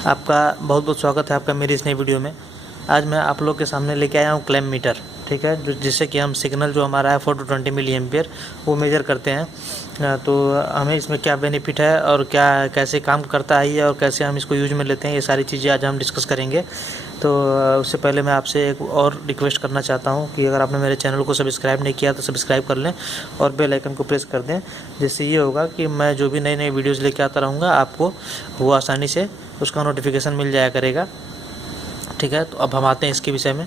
आपका बहुत बहुत स्वागत है आपका मेरी इस नई वीडियो में। आज मैं आप लोग के सामने लेके आया हूँ क्लैम्प मीटर, ठीक है, जिससे कि हम सिग्नल जो हमारा है 4 to 20 मिली एम्पियर वो मेजर करते हैं। तो हमें इसमें क्या बेनिफिट है और क्या कैसे काम करता है ये और कैसे हम इसको यूज में लेते हैं, ये सारी चीज़ें आज हम डिस्कस करेंगे। तो उससे पहले मैं आपसे एक और रिक्वेस्ट करना चाहता हूँ कि अगर आपने मेरे चैनल को सब्सक्राइब नहीं किया तो सब्सक्राइब कर लें और बेल आइकन को प्रेस कर दें, जिससे ये होगा कि मैं जो भी नई नई वीडियोज़ लेके आता रहूँगा आपको वो आसानी से उसका नोटिफिकेशन मिल जाया करेगा, ठीक है। तो अब हम आते हैं इसके विषय में।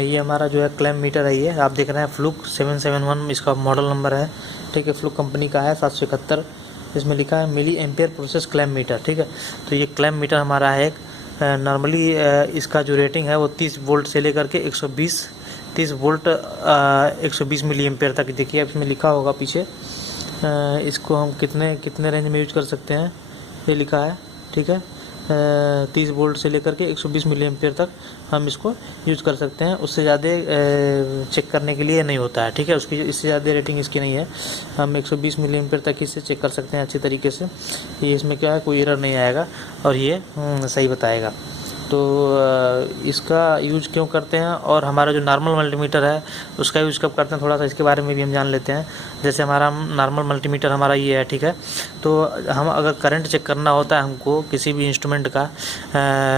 ये हमारा जो है क्लैम्प मीटर है, ये आप देख रहे हैं फ्लूक 771 इसका मॉडल नंबर है, ठीक है। फ्लूक कंपनी का है 771, इसमें लिखा है milli ampere process clamp meter, ठीक है। तो ये क्लैम्प मीटर हमारा है एक नॉर्मली इसका जो रेटिंग है वो 30 वोल्ट से लेकर के 30 वोल्ट 120 मिली एम्पियर तक। देखिए इसमें लिखा होगा पीछे, इसको हम कितने रेंज में यूज कर सकते हैं ये लिखा है, ठीक है। 30 वोल्ट से लेकर के 120 मिली एम्पियर तक हम इसको यूज़ कर सकते हैं, उससे ज़्यादा चेक करने के लिए नहीं होता है, ठीक है। उसकी इससे ज़्यादा रेटिंग इसकी नहीं है, हम 120 मिली एम्पियर तक इससे चेक कर सकते हैं अच्छी तरीके से। ये इसमें क्या है, कोई एरर नहीं आएगा और ये सही बताएगा। तो इसका यूज क्यों करते हैं और हमारा जो नॉर्मल मल्टीमीटर है उसका यूज कब करते हैं, थोड़ा सा इसके बारे में भी हम जान लेते हैं। जैसे हमारा नॉर्मल मल्टीमीटर हमारा ये है, ठीक है। तो हम अगर करंट चेक करना होता है हमको किसी भी इंस्ट्रूमेंट का,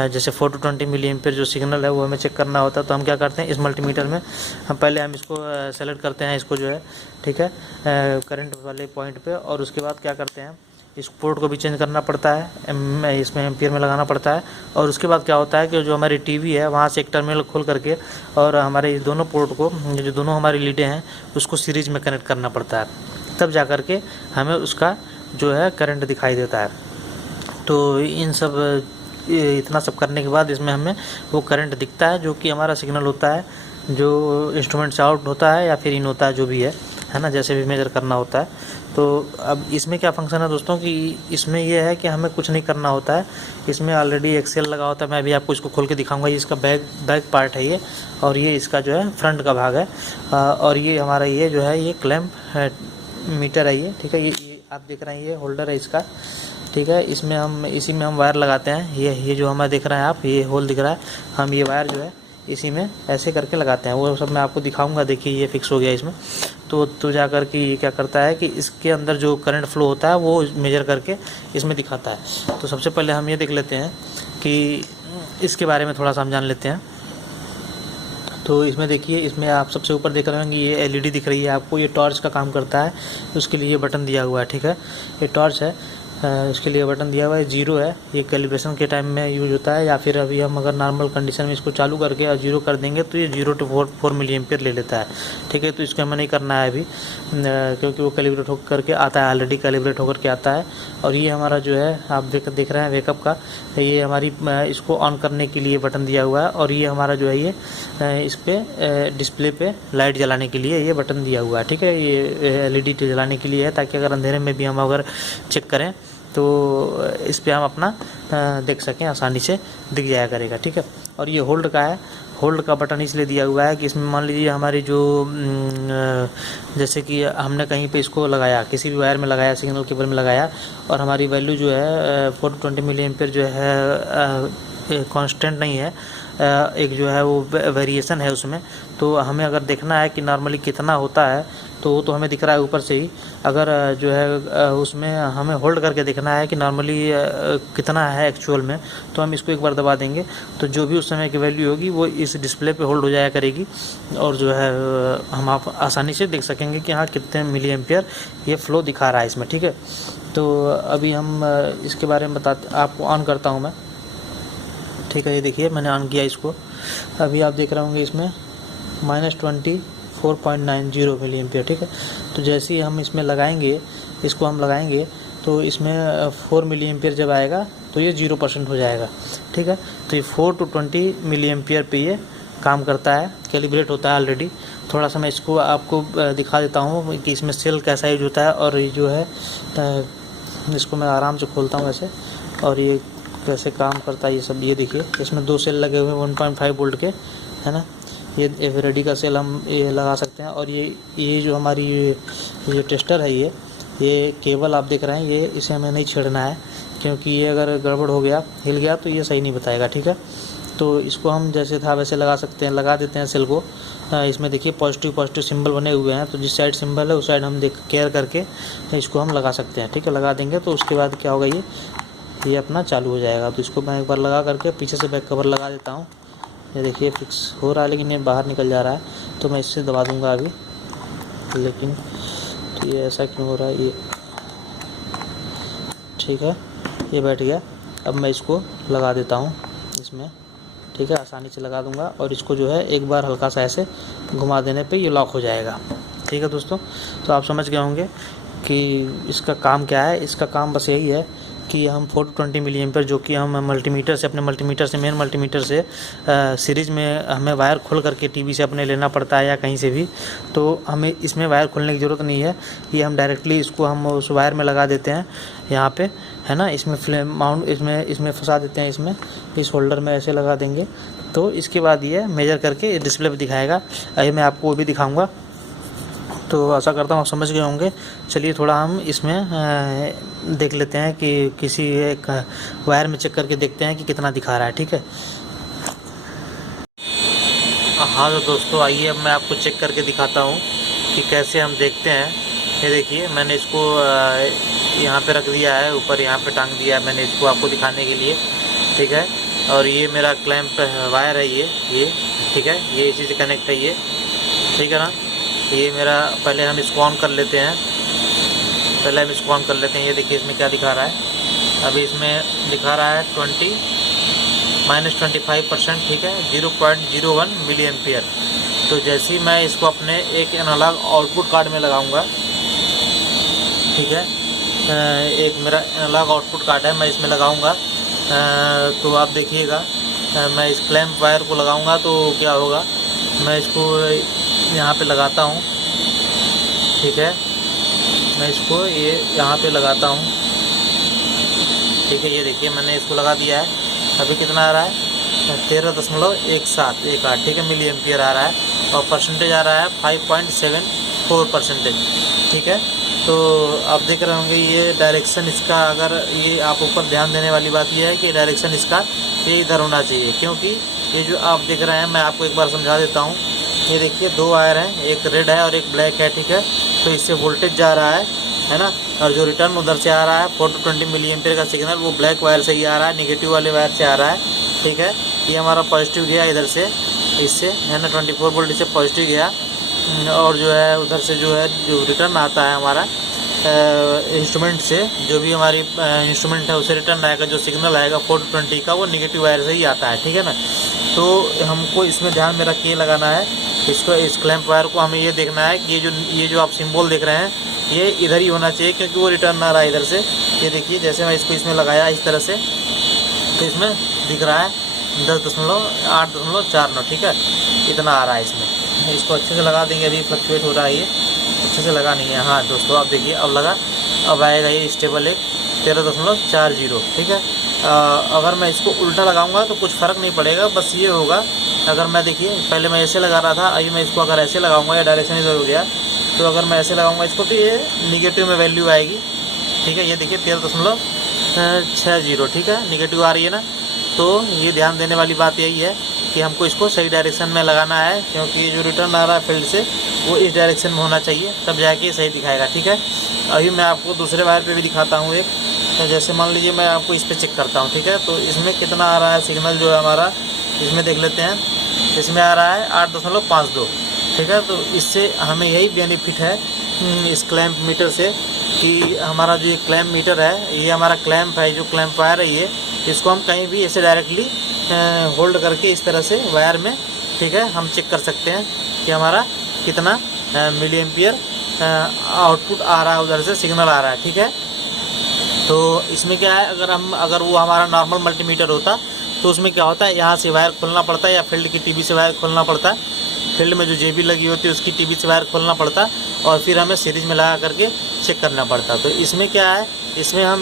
जैसे 4 to 20 मिली एम्पियर जो सिग्नल है वो हमें चेक करना होता है, तो हम क्या करते हैं इस मल्टीमीटर में हम पहले हम इसको सेलेक्ट करते हैं, इसको जो है, ठीक है, करंट वाले पॉइंट पे, और उसके बाद क्या करते हैं इस पोर्ट को भी चेंज करना पड़ता है, इसमें एम्पियर में लगाना पड़ता है। और उसके बाद क्या होता है कि जो हमारी टीवी है वहाँ से एक टर्मिनल खोल करके और हमारे इस दोनों पोर्ट को, जो दोनों हमारी लीडें हैं उसको सीरीज में कनेक्ट करना पड़ता है, तब जा कर के हमें उसका जो है करंट दिखाई देता है। तो इन सब इतना सब करने के बाद इसमें हमें वो करंट दिखता है जो कि हमारा सिग्नल होता है, जो इंस्ट्रूमेंट से आउट होता है या फिर इन होता है, जो भी है ना, जैसे भी मेजर करना होता है। तो अब इसमें क्या फंक्शन है दोस्तों कि इसमें यह है कि हमें कुछ नहीं करना होता है, इसमें ऑलरेडी एक्सेल लगा होता है। मैं अभी आपको इसको खोल के दिखाऊंगा। ये इसका बैक पार्ट है ये, और ये इसका जो है फ्रंट का भाग है, और ये हमारा ये जो है ये क्लैम्प मीटर है ये, ठीक है। ये आप देख रहे हैं ये होल्डर है इसका, ठीक है। इसमें हम इसी में हम वायर लगाते हैं, ये जो हमें दिख रहा है आप, ये होल दिख रहा है, हम ये वायर जो है इसी में ऐसे करके लगाते हैं। वो सब मैं आपको दिखाऊंगा। देखिए ये फिक्स हो गया इसमें, तो जा कर के ये क्या करता है कि इसके अंदर जो करंट फ्लो होता है वो मेजर करके इसमें दिखाता है। तो सबसे पहले हम ये देख लेते हैं कि इसके बारे में थोड़ा सा हम जान लेते हैं। तो इसमें देखिए, इसमें आप सबसे ऊपर देख रहे होंगे ये एलईडी दिख रही है आपको, ये टॉर्च का काम करता है, उसके लिए ये बटन दिया हुआ है, ठीक है। ये टॉर्च है, उसके लिए बटन दिया हुआ है। 0 है, ये कैलिब्रेशन के टाइम में यूज होता है, या फिर अभी हम अगर नॉर्मल कंडीशन में इसको चालू करके और 0 कर देंगे तो ये 0 to 4 मिली एम्पियर ले लेता है, ठीक है। तो इसको हमें नहीं करना है अभी, क्योंकि वो कैलिब्रेट होकर करके आता है, ऑलरेडी कैलिब्रेट होकर के आता है। और ये हमारा जो है आप देख रहे हैं वेकअप का, ये हमारी इसको ऑन करने के लिए बटन दिया हुआ है, और ये हमारा जो है ये इस पर डिस्प्ले पे लाइट जलाने के लिए ये बटन दिया हुआ है, ठीक है। ये एलईडी जलाने के लिए है, ताकि अगर अंधेरे में भी हम अगर चेक करें तो इस पे हम अपना देख सकें, आसानी से दिख जाया करेगा, ठीक है। और ये होल्ड का है, होल्ड का बटन इसलिए दिया हुआ है कि इसमें मान लीजिए हमारी जो जैसे कि हमने कहीं पे इसको लगाया, किसी भी वायर में लगाया, सिग्नल केबल में लगाया, और हमारी वैल्यू जो है 4 to 20 मिली एम्पियर जो है कांस्टेंट नहीं है, एक जो है वो वेरिएशन है उसमें। तो हमें अगर देखना है कि नॉर्मली कितना होता है तो वो तो हमें दिख रहा है ऊपर से ही, अगर जो है उसमें हमें होल्ड करके देखना है कि नॉर्मली कितना है एक्चुअल में, तो हम इसको एक बार दबा देंगे तो जो भी उस समय की वैल्यू होगी वो इस डिस्प्ले पे होल्ड हो जाया करेगी, और जो है हम आप आसानी से देख सकेंगे कि हाँ कितने मिली एम्पियर ये फ्लो दिखा रहा है इसमें, ठीक है। तो अभी हम इसके बारे में आपको ऑन करता हूँ मैं, ठीक है। ये देखिए मैंने ऑन किया इसको, अभी आप देख रहे होंगे इसमें -24.90 मिली एम्पियर, ठीक है। तो जैसे ही हम इसमें लगाएंगे, इसको हम लगाएंगे तो इसमें 4 मिली एम्पियर जब आएगा तो ये 0% हो जाएगा, ठीक है। तो ये 4 to 20 मिली एम्पियर पे ये काम करता है, कैलिब्रेट होता है ऑलरेडी। थोड़ा सा मैं इसको आपको दिखा देता हूँ कि इसमें सेल कैसा यूज होता है, और ये जो है इसको मैं आराम से खोलता हूँ ऐसे, और ये कैसे काम करता है ये सब। ये देखिए इसमें 2 सेल लगे हुए हैं 1.5 वोल्ट के, है ना। ये एवरेडी का सेल हम ये लगा सकते हैं, और ये जो हमारी ये टेस्टर है, ये केबल आप देख रहे हैं, ये इसे हमें नहीं छेड़ना है, क्योंकि ये अगर गड़बड़ हो गया, हिल गया, तो ये सही नहीं बताएगा, ठीक है। तो इसको हम जैसे था वैसे लगा सकते हैं, लगा देते हैं सेल को। इसमें देखिए पॉजिटिव सिंबल बने हुए हैं, तो जिस साइड सिंबल है उस साइड हम देख केयर करके इसको हम लगा सकते हैं, ठीक है। लगा देंगे तो उसके बाद क्या होगा, ये अपना चालू हो जाएगा। तो इसको मैं एक बार लगा करके पीछे से बैक कवर लगा देता हूँ। ये देखिए फिक्स हो रहा है, लेकिन ये बाहर निकल जा रहा है, तो मैं इससे दबा दूँगा अभी। लेकिन तो ये ऐसा क्यों हो रहा है, ये ठीक है, ये बैठ गया। अब मैं इसको लगा देता हूँ इसमें, ठीक है, आसानी से लगा दूंगा। और इसको जो है एक बार हल्का सा ऐसे घुमा देने पे ये लॉक हो जाएगा, ठीक है दोस्तों। तो आप समझ गए होंगे कि इसका काम क्या है। इसका काम बस यही है कि हम 420 मिली एम्पीयर जो कि हम मल्टीमीटर से, अपने मल्टीमीटर से, मेन मल्टीमीटर से सीरीज़ में हमें वायर खोल करके टीवी से अपने लेना पड़ता है या कहीं से भी, तो हमें इसमें वायर खोलने की ज़रूरत नहीं है। ये हम डायरेक्टली इसको हम उस वायर में लगा देते हैं यहाँ पे, है ना। इसमें फ्लेम माउंट इसमें फंसा देते हैं, इसमें इस होल्डर में ऐसे लगा देंगे। तो इसके बाद ये मेजर करके डिस्प्ले पे दिखाएगा। अभी मैं आपको वो भी दिखाऊँगा। तो आशा करता हूँ आप समझ गए होंगे। चलिए थोड़ा हम इसमें देख लेते हैं कि किसी एक वायर में चेक करके देखते हैं कि कितना दिखा रहा है, ठीक है। हाँ तो दोस्तों आइए अब मैं आपको चेक करके दिखाता हूँ कि कैसे हम देखते हैं। ये देखिए मैंने इसको यहाँ पे रख दिया है, ऊपर यहाँ पे टांग दिया है मैंने इसको आपको दिखाने के लिए, ठीक है। और ये मेरा क्लैंप वायर है, ये ठीक है, ये इसी से कनेक्ट है, ये ठीक है ना। ये मेरा, पहले हम इसको ऑन कर लेते हैं, ये देखिए इसमें क्या दिखा रहा है। अभी इसमें दिखा रहा है -25%, ठीक है, 0.01 मिली एम्पियर। तो जैसे ही मैं इसको अपने एक एनालॉग आउटपुट कार्ड में लगाऊंगा, ठीक है, एक मेरा एनालॉग आउटपुट कार्ड है, मैं इसमें लगाऊंगा, तो आप देखिएगा मैं इस क्लैंप वायर को लगाऊंगा तो क्या होगा। मैं इसको यहाँ पे लगाता हूँ, ठीक है, मैं इसको ये यहाँ पे लगाता हूँ, ठीक है। ये देखिए मैंने इसको लगा दिया है। अभी कितना आ रहा है, 13.1718, ठीक है, मिली एम्पियर आ रहा है। और परसेंटेज आ रहा है 5.74%, ठीक है। तो आप देख रहे होंगे ये डायरेक्शन इसका, अगर ये आप ऊपर ध्यान देने वाली बात ये है कि डायरेक्शन इसका ये इधर होना चाहिए, क्योंकि ये जो आप देख रहे हैं, मैं आपको एक बार समझा देता हूँ। ये देखिए दो वायर हैं, एक रेड है और एक ब्लैक है, ठीक है। तो इससे वोल्टेज जा रहा है ना। और जो रिटर्न उधर से आ रहा है 420 मिली एम्पियर का सिग्नल, वो ब्लैक वायर से ही आ रहा है, निगेटिव वाले वायर से आ रहा है, ठीक है। ये हमारा पॉजिटिव गया इधर से, इससे है ना, 24 वोल्ट से पॉजिटिव गया। और जो है उधर से जो है जो रिटर्न आता है हमारा इंस्ट्रूमेंट से, जो भी हमारी इंस्ट्रूमेंट है उसे रिटर्न आएगा, जो सिग्नल आएगा 420 का, वो निगेटिव वायर से ही आता है, ठीक है ना। तो हमको इसमें ध्यान में रख के लगाना है इसको, इस क्लैंप वायर को हमें ये देखना है कि ये जो आप सिंबल देख रहे हैं ये इधर ही होना चाहिए, क्योंकि वो रिटर्न आ रहा है इधर से। ये देखिए जैसे मैं इसको इसमें लगाया इस तरह से, तो इसमें दिख रहा है 10.8.49, ठीक है, इतना आ रहा है इसमें। इसको अच्छे से लगा देंगे, अभी फ्लक्चुएट हो रहा है, ये अच्छे से लगा नहीं है। हाँ दोस्तों आप देखिए अब लगा, अब आएगा ये स्टेबल एक 13.40, ठीक है। अगर मैं इसको उल्टा लगाऊंगा तो कुछ फ़र्क नहीं पड़ेगा, बस ये होगा, अगर मैं देखिए पहले मैं ऐसे लगा रहा था, अभी मैं इसको अगर ऐसे लगाऊंगा, या डायरेक्शन इधर हो गया, तो अगर मैं ऐसे लगाऊंगा इसको तो ये निगेटिव में वैल्यू आएगी, ठीक है। ये देखिए 13.60, ठीक है, निगेटिव आ रही है ना। तो ये ध्यान देने वाली बात यही है कि हमको इसको सही डायरेक्शन में लगाना है, क्योंकि जो रिटर्न आ रहा है फील्ड से वो इस डायरेक्शन में होना चाहिए, तब जाके सही दिखाएगा, ठीक है। अभी मैं आपको दूसरे वायर पे भी दिखाता हूँ एक, तो जैसे मान लीजिए मैं आपको इस पर चेक करता हूँ, ठीक है। तो इसमें कितना आ रहा है सिग्नल जो है हमारा, इसमें देख लेते हैं, इसमें आ रहा है 8.52, ठीक है। तो इससे हमें यही बेनिफिट है इस क्लैंप मीटर से, कि हमारा जो ये क्लैंप मीटर है, ये हमारा क्लैंप है, जो क्लैंप वायर है ये, इसको हम कहीं भी ऐसे डायरेक्टली होल्ड करके इस तरह से वायर में, ठीक है, हम चेक कर सकते हैं कि हमारा कितना मिली एम्पियर आउटपुट आ रहा है, उधर से सिग्नल आ रहा है, ठीक है। तो इसमें क्या है, अगर वो हमारा नॉर्मल मल्टीमीटर होता तो उसमें क्या होता है, यहाँ से वायर खोलना पड़ता है, या फील्ड की टीवी से वायर खोलना पड़ता है, फील्ड में जो जेबी लगी होती है उसकी टीवी से वायर खोलना पड़ता, और फिर हमें सीरीज में लगा करके चेक करना पड़ता। तो इसमें क्या है, इसमें हम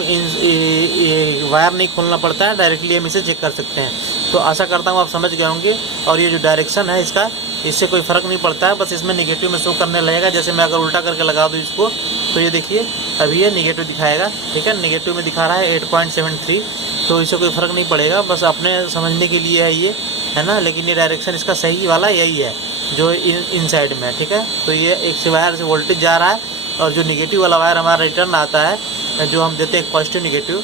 वायर नहीं खोलना पड़ता है, डायरेक्टली हम इसे चेक कर सकते हैं। तो आशा करता हूँ आप समझ गए होंगे। और ये जो डायरेक्शन है इसका, इससे कोई फ़र्क नहीं पड़ता है, बस इसमें निगेटिव में शो करने लगेगा। जैसे मैं अगर उल्टा करके लगा दूँ इसको, तो ये देखिए अभी ये निगेटिव दिखाएगा, ठीक है। निगेटिव में दिखा रहा है 8.73, तो इससे कोई फ़र्क नहीं पड़ेगा, बस अपने समझने के लिए है ये, है ना। लेकिन ये डायरेक्शन इसका सही वाला यही है जो इन साइड में है, ठीक है। तो ये एक से वायर से वोल्टेज जा रहा है, और जो निगेटिव वाला वायर हमारा रिटर्न आता है, जो हम देते हैं पॉजिटिव निगेटिव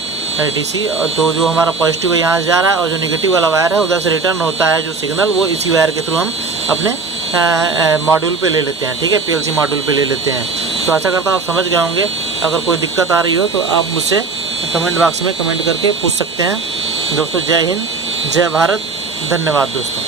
डीसी, तो जो हमारा पॉजिटिव यहाँ से जा रहा है, और जो निगेटिव वाला वायर है उधर से रिटर्न होता है जो सिग्नल, वो इसी वायर के थ्रू हम अपने मॉड्यूल पे ले लेते हैं, ठीक है, पीएलसी मॉड्यूल पे ले लेते हैं। तो आशा करता हूँ आप समझ गए होंगे। अगर कोई दिक्कत आ रही हो तो आप मुझसे कमेंट बॉक्स में कमेंट करके पूछ सकते हैं। दोस्तों जय हिंद, जय भारत, धन्यवाद दोस्तों।